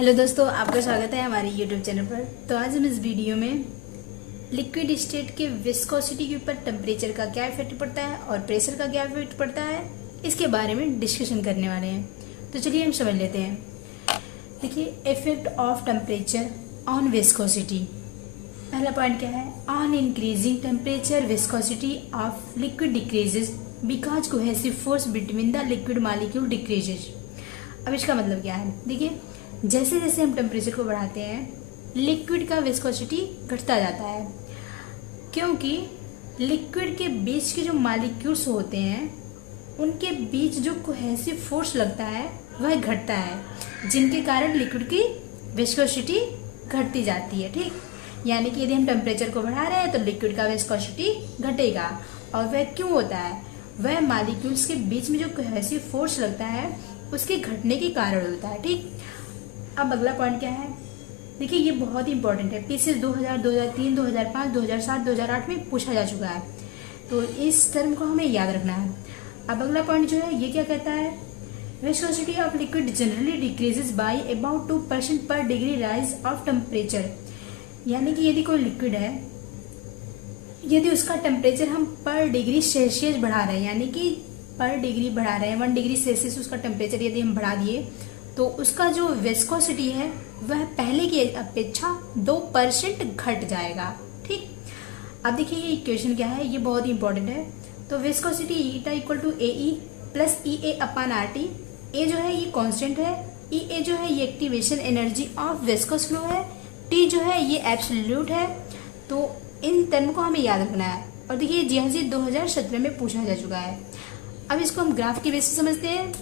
Hello दोस्तों, आपका स्वागत है हमारे यूट्यूब चैनल पर। तो आज हम इस वीडियो में लिक्विड स्टेट के विस्कोसिटी के ऊपर टेम्परेचर का क्या इफेक्ट पड़ता है और प्रेशर का क्या इफेक्ट पड़ता है, इसके बारे में डिस्कशन करने वाले हैं। तो चलिए हम समझ लेते हैं। देखिए, effect of temperature on viscosity. पहला पॉइंट क्या है? On increasing temperature viscosity of liquid decreases because cohesive force between the liquid molecule decreases. अब इसका मतलब क्या है? देखिए, जैसे जैसे हम टेम्परेचर को बढ़ाते हैं लिक्विड का विस्कोसिटी घटता जाता है, क्योंकि लिक्विड के बीच के जो मॉलिक्यूल्स होते हैं उनके बीच जो कोहेसिव फोर्स लगता है वह घटता है, जिनके कारण लिक्विड की विस्कोसिटी घटती जाती है। ठीक, यानी कि यदि हम टेम्परेचर को बढ़ा रहे हैं तो लिक्विड का विस्कोसिटी घटेगा। और वह क्यों होता है? वह मॉलिक्यूल्स के बीच में जो कोहेसिव फोर्स लगता है उसके घटने के कारण होता है। ठीक, अब अगला पॉइंट क्या है? देखिए, ये बहुत ही इंपॉर्टेंट है। पीसीएस 2000, 2003, 2005, 2007, 2008 में पूछा जा चुका है, तो इस टर्म को हमें याद रखना है। अब अगला पॉइंट जो है ये क्या कहता है? Viscosity of liquid generally decreases by about 2% पर डिग्री राइज ऑफ टेम्परेचर। यानी कि यदि कोई लिक्विड है, यदि उसका टेम्परेचर हम पर डिग्री सेल्सियस बढ़ा रहे हैं, यानी कि पर डिग्री बढ़ा रहे हैं, 1 डिग्री सेल्सियस उसका टेम्परेचर यदि हम बढ़ा दिए, तो उसका जो विस्कोसिटी है वह पहले की अपेक्षा 2% घट जाएगा। ठीक, अब देखिए ये इक्वेशन क्या है, ये बहुत ही इंपॉर्टेंट है। तो viscosity eta equal to A E plus E A upon R T. A जो है ये कांस्टेंट है, ई ए जो है ये activation energy of viscous flow है, टी जो है ये एब्सोल्यूट है। तो इन टर्म को हमें याद रखना है। और देखिए जीएसजी 2017 में पूछा जा चुका है। अब इसको हम ग्राफ की बेसिस समझते हैं।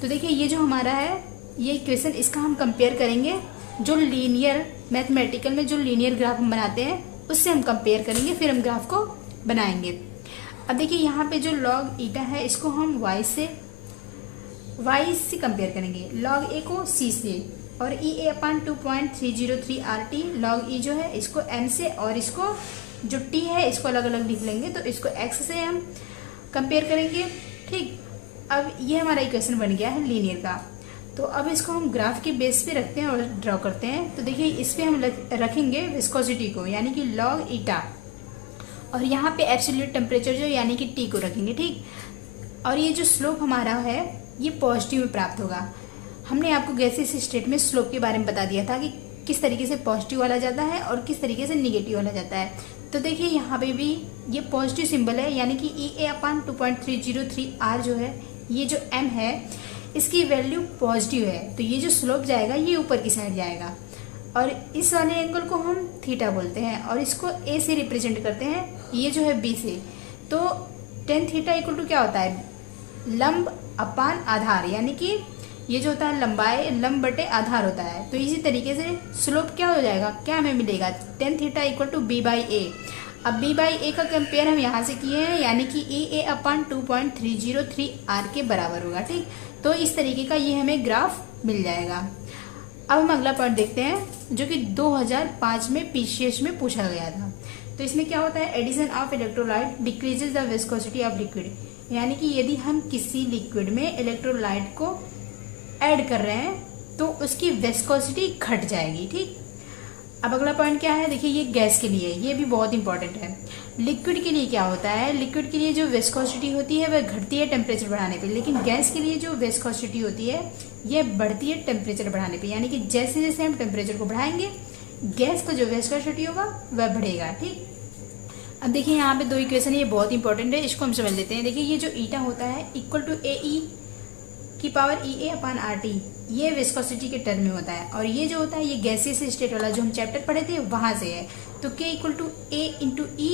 तो देखिए ये जो हमारा है ये इक्वेशन, इसका हम कंपेयर करेंगे जो लीनियर मैथमेटिकल में जो लीनियर ग्राफ हम बनाते हैं उससे हम कंपेयर करेंगे, फिर हम ग्राफ को बनाएंगे। अब देखिए यहाँ पे जो लॉग ईटा है इसको हम y से कंपेयर करेंगे, लॉग ए को c से, और ई ए अपान 2.303 RT। लॉग ई जो है इसको m से, और इसको जो t है इसको अलग अलग लिख लेंगे, तो इसको x से हम कंपेयर करेंगे। ठीक, अब ये हमारा इक्वेशन बन गया है लीनियर का। तो अब इसको हम ग्राफ के बेस पे रखते हैं और ड्रॉ करते हैं। तो देखिए इस पे हम रखेंगे विस्कोसिटी को, यानी कि लॉग ईटा, और यहाँ पे एब्सोल्यूट टेम्परेचर जो यानी कि टी को रखेंगे। ठीक, और ये जो स्लोप हमारा है ये पॉजिटिव में प्राप्त होगा। हमने आपको गैसियस स्टेट में स्लोप के बारे में बता दिया था कि किस तरीके से पॉजिटिव वाला जाता है और किस तरीके से निगेटिव वाला जाता है। तो देखिए यहाँ पे भी ये पॉजिटिव सिंबल है, यानी कि ई ए अपान 2.303 R जो है, ये जो m है इसकी वैल्यू पॉजिटिव है, तो ये जो स्लोप जाएगा ये ऊपर की साइड जाएगा। और इस वाले एंगल को हम थीटा बोलते हैं, और इसको ए से रिप्रेजेंट करते हैं, ये जो है बी से। तो टेन थीटा इक्वल टू क्या होता है? लंब अपान आधार, यानी कि ये जो होता है लंबाई, लंब बटे आधार होता है। तो इसी तरीके से स्लोप क्या हो जाएगा, क्या हमें मिलेगा? Tan theta equal to B by A. अब बी बाई ए का कंपेयर हम यहाँ से किए हैं, यानी कि ई ए अपान 2.303 R के बराबर होगा। ठीक, तो इस तरीके का ये हमें ग्राफ मिल जाएगा। अब हम अगला पॉइंट देखते हैं जो कि 2005 में पीसीएस में पूछा गया था। तो इसमें क्या होता है? Addition of electrolyte decreases the viscosity of liquid. यानी कि यदि हम किसी लिक्विड में इलेक्ट्रोलाइट को ऐड कर रहे हैं तो उसकी विस्कोसिटी घट जाएगी। ठीक, अब अगला पॉइंट क्या है? देखिए ये गैस के लिए, ये भी बहुत इंपॉर्टेंट है। लिक्विड के लिए क्या होता है? लिक्विड के लिए जो विस्कोसिटी होती है वह घटती है टेम्परेचर बढ़ाने पे, लेकिन गैस के लिए जो विस्कोसिटी होती है यह बढ़ती है टेम्परेचर बढ़ाने पे। यानी कि जैसे जैसे हम टेम्परेचर को बढ़ाएंगे गैस का जो विस्कोसिटी होगा वह बढ़ेगा। ठीक, अब देखिए यहाँ पे दो इक्वेशन है, ये बहुत इंपॉर्टेंट है, इसको हम समझ लेते हैं। देखिए ये जो ईटा होता है इक्वल टू ए ई की power E A upon R T, ये विस्कोसिटी के टर्म में होता है, और ये जो होता है ये गैसियस स्टेट वाला जो हम चैप्टर पढ़े थे वहां से है। तो के इक्वल टू ए इंटू ई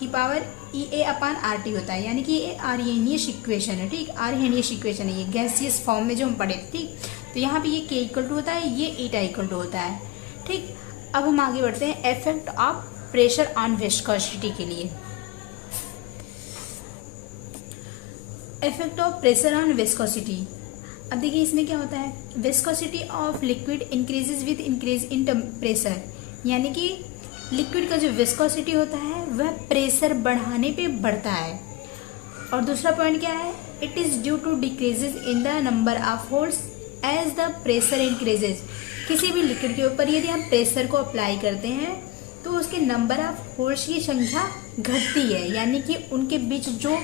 की power E A upon R T होता है, यानी कि ये आर्हेनियस इक्वेशन है। ठीक, आर्हेनियस इक्वेशन है ये गैसियस फॉर्म में जो हम पढ़े थे। ठीक, तो यहाँ पे ये के इक्वल टू होता है, ये ईटा इक्वल टू होता है। ठीक, अब हम आगे बढ़ते हैं effect of pressure on viscosity के लिए। Effect of pressure on viscosity. अब देखिए इसमें क्या होता है? Viscosity of liquid increases with increase in pressure, यानी कि लिक्विड का जो विस्कोसिटी होता है वह प्रेशर बढ़ाने पे बढ़ता है। और दूसरा पॉइंट क्या है? It is due to decreases in the number of holes as the pressure increases, किसी भी लिक्विड के ऊपर यदि हम प्रेशर को अप्लाई करते हैं तो उसके नंबर ऑफ होल्स की संख्या घटती है, यानी कि उनके बीच जो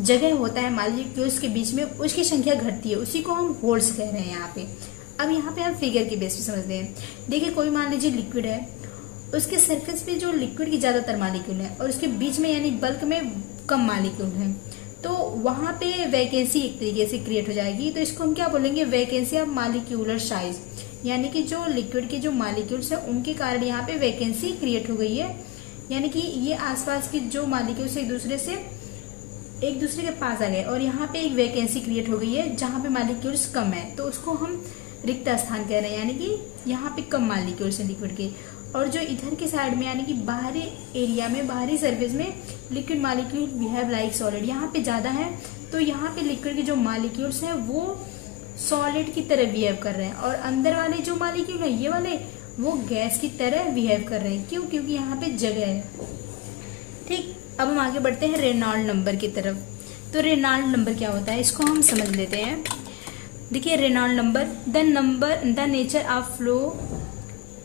जगह होता है मॉलिक्यूल्स के बीच में उसकी संख्या घटती है, उसी को हम होल्स कह रहे हैं यहाँ पे। अब यहाँ पे हम फिगर की बेस पे समझते हैं। देखिए कोई मान लीजिए लिक्विड है, उसके सरफेस पे जो लिक्विड की ज़्यादातर मॉलिक्यूल है और उसके बीच में यानी बल्क में कम मॉलिक्यूल है, तो वहाँ पे वैकेंसी एक तरीके से क्रिएट हो जाएगी। तो इसको हम क्या बोलेंगे, वैकेंसी ऑफ मॉलिक्यूलर साइज, यानी कि जो लिक्विड के जो मॉलिक्यूल्स हैं उनके कारण यहाँ पे वैकेंसी क्रिएट हो गई है, यानी कि ये आसपास के जो मॉलिक्यूल्स एक दूसरे के पास आ गए और यहाँ पे एक वैकेंसी क्रिएट हो गई है जहाँ पे मॉलिक्यूल्स कम है, तो उसको हम रिक्त स्थान कह रहे हैं, यानी कि यहाँ पे कम मॉलिक्यूल्स हैं लिक्विड के। और जो इधर के साइड में यानी कि बाहरी एरिया में, बाहरी सरफेस में liquid molecule behave like solid, यहाँ पे ज़्यादा है, तो यहाँ पे लिक्विड के जो मॉलिक्यूल्स हैं वो सॉलिड की तरह बिहेव कर रहे हैं और अंदर वाले जो मॉलिक्यूल हैं ये वाले वो गैस की तरह बिहेव कर रहे हैं। क्यों? क्योंकि यहाँ पे जगह है। ठीक, अब हम आगे बढ़ते हैं रेनॉल्ड नंबर की तरफ। तो रेनॉल्ड नंबर क्या होता है इसको हम समझ लेते हैं। देखिए Reynold number, the nature of flow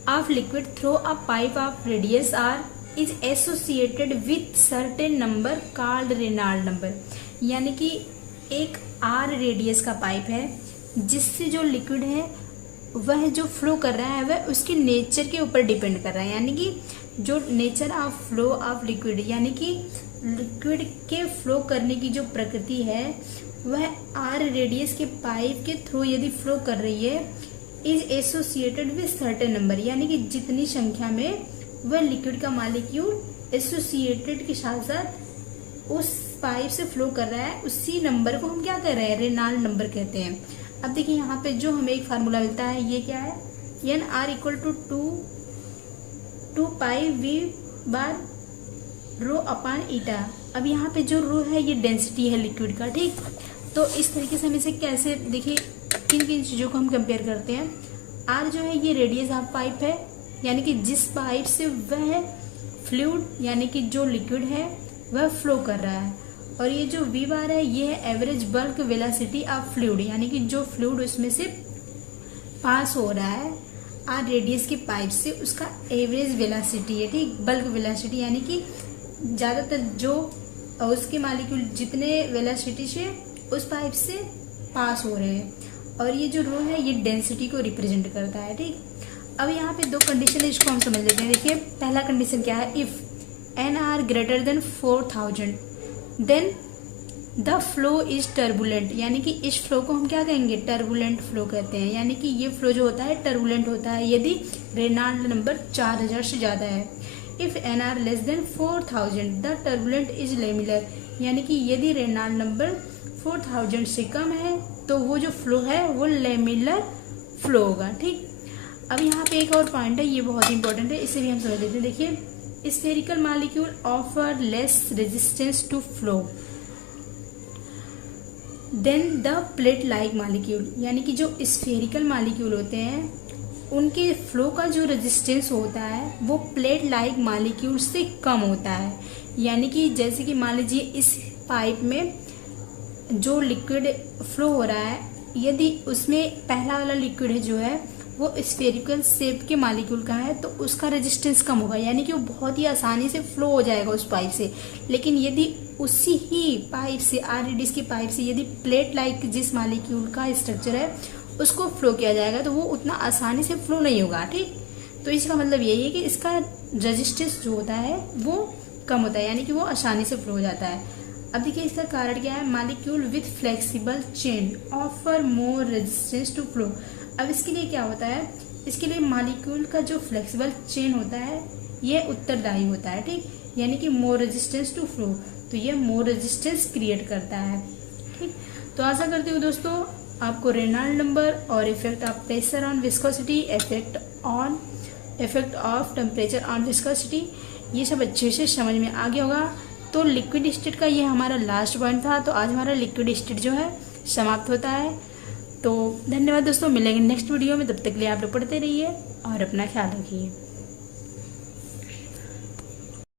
of liquid through a pipe of radius R is associated with certain number called Reynold number, यानी कि एक आर रेडियस का पाइप है जिससे जो लिक्विड है वह जो फ्लो कर रहा है वह उसके नेचर के ऊपर डिपेंड कर रहा है, यानी कि जो nature of flow of liquid, यानी कि लिक्विड के फ्लो करने की जो प्रकृति है वह आर रेडियस के पाइप के थ्रू यदि फ्लो कर रही है, is associated with certain number, यानी कि जितनी संख्या में वह लिक्विड का मॉलिक्यूल एसोसिएटेड के साथ साथ उस पाइप से फ्लो कर रहा है, उसी नंबर को हम क्या कह रहे हैं, रेनॉल्ड नंबर कहते हैं। अब देखिए यहाँ पे जो हमें एक फार्मूला मिलता है ये क्या है, N R equal to 2 pi V bar rho upon eta. अब यहाँ पे जो रो है ये डेंसिटी है लिक्विड का। ठीक, तो इस तरीके से हम इसे कैसे, देखिए किन किन चीज़ों को हम कंपेयर करते हैं। आर जो है ये रेडियस ऑफ पाइप है, यानी कि जिस पाइप से वह फ्लूइड यानी कि जो लिक्विड है वह फ्लो कर रहा है, और ये जो वी बार है ये है average bulk velocity of fluid, यानी कि जो फ्लूइड उसमें से पास हो रहा है आर रेडियस के पाइप से उसका एवरेज वेलोसिटी है। ठीक, बल्क वेलोसिटी यानी कि ज़्यादातर जो उसके मॉलिक्यूल जितने वेलोसिटी से उस पाइप से पास हो रहे हैं, और ये जो रो है ये डेंसिटी को रिप्रेजेंट करता है। ठीक, अब यहाँ पे दो कंडीशन है, इसको हम समझ लेते हैं। देखिए पहला कंडीशन क्या है, if N R greater than 4000 then the flow is turbulent, यानी कि इस फ्लो को हम क्या कहेंगे, टर्बुलेंट फ्लो कहते हैं, यानी कि ये फ्लो जो होता है टर्बुलेंट होता है यदि रेनॉल्ड नंबर 4000 से ज़्यादा है। If N R less than 4000 the turbulent is laminar, यानी कि यदि रेनॉल्ड नंबर 4000 से कम है तो वो जो फ्लो है वो लेमिलर फ्लो होगा। ठीक, अब यहाँ पे एक और पॉइंट है, ये बहुत इंपॉर्टेंट है, इसे भी हम समझ लेते हैं। देखिए spherical molecule offer less resistance to flow than the plate like molecule, यानी कि जो स्फेरिकल मॉलिक्यूल होते हैं उनके फ्लो का जो रेजिस्टेंस होता है वो प्लेट लाइक मॉलिक्यूल से कम होता है। यानी कि जैसे कि मान लीजिए इस पाइप में जो लिक्विड फ्लो हो रहा है, यदि उसमें पहला वाला लिक्विड है जो है वो स्फेरिकल शेप के मॉलिक्यूल का है तो उसका रेजिस्टेंस कम होगा, यानी कि वो बहुत ही आसानी से फ्लो हो जाएगा उस पाइप से। लेकिन यदि उसी ही पाइप से आर रेडियस की पाइप से यदि प्लेट लाइक जिस मॉलिक्यूल का स्ट्रक्चर है उसको फ्लो किया जाएगा तो वो उतना आसानी से फ्लो नहीं होगा। ठीक, तो इसका मतलब यही है कि इसका रेजिस्टेंस जो होता है वो कम होता है, यानी कि वो आसानी से फ्लो हो जाता है। अब देखिए इसका कारण क्या है, molecule with flexible chain offer more resistance to flow. अब इसके लिए क्या होता है, इसके लिए मॉलिक्यूल का जो फ्लेक्सिबल चेन होता है ये उत्तरदायी होता है। ठीक, यानी कि मोर रेजिस्टेंस टू फ्लो, तो ये मोर रेजिस्टेंस क्रिएट करता है। ठीक, तो आशा करती हूँ दोस्तों आपको रेनॉल्ड नंबर और effect of pressure on viscosity, effect of temperature on viscosity, ये सब अच्छे से समझ में आ गया होगा। तो लिक्विड स्टेट का ये हमारा लास्ट पॉइंट था, तो आज हमारा लिक्विड स्टेट जो है समाप्त होता है। तो धन्यवाद दोस्तों, मिलेंगे नेक्स्ट वीडियो में, तब तक के लिए आप लोग पढ़ते रहिए और अपना ख्याल रखिए।